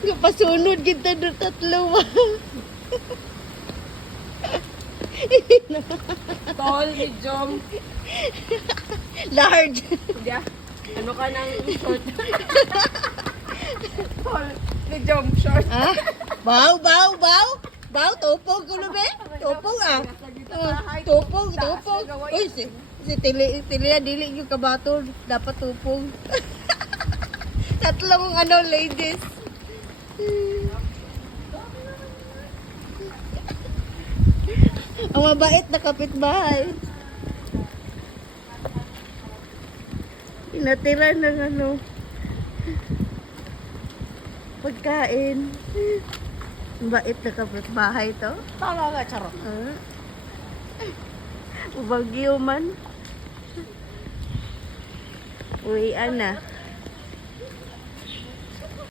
Kapasunod kita do tatlo ba? Tall, medium. Large. Hindi ah. Ano ka nang short? Tall, medium, short. Ah? Baw, baw, baw. Baw, tupog ko be. Tupog ah. Tupog, tupog. Uy, si Tili dili yung kabato. Dapat tupog. Tatlong ladies. Ang mabait na kapitbahay. Pinatira ng pagkain. Ang bait na kapitbahay to. Tama nga, charot. Ubagyo man. Uwian na.